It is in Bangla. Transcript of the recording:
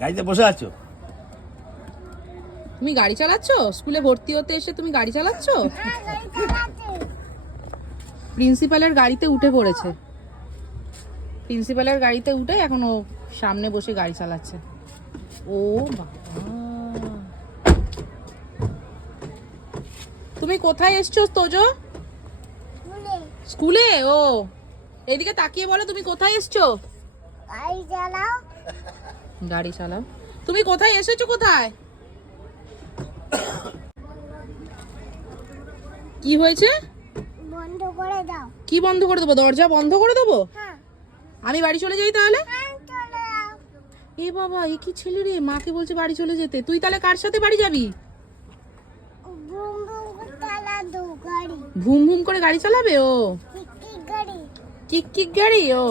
গাড়িতে বসে আছো? তুমি গাড়ি চালাচ্ছো? স্কুলে ভর্তি হতে এসে তুমি গাড়ি চালাচ্ছো? প্রিন্সিপালের গাড়িতে উঠে পড়েছে। প্রিন্সিপালের গাড়িতে উঠে এখন ও সামনে বসে গাড়ি চালাচ্ছে। ও বাবা, তুমি কোথায় এসছো তোজো? স্কুলে? ও এদিকে তাকিয়ে বলো, তুমি কোথায় এসছো? গাড়ি চালাও। তুমি কোথায় এসেছো? কোথায়? কি হয়েছে? বন্ধ করে দাও। কি বন্ধ করে দেবো? দরজা বন্ধ করে দেবো? হ্যাঁ, আমি বাড়ি চলে যাই তাহলে? চলে যাও। এ বাবা, এ কি ছেলে রে, মাকে বলছে বাড়ি চলে যেতে। তুই তাহলে কার সাথে বাড়ি যাবি? বুম বুম করে চালা দো গাড়ি। ভুম ভুম করে গাড়ি চালাবে ও? কিক কিক গাড়ি। কিক কিক গাড়ি ও?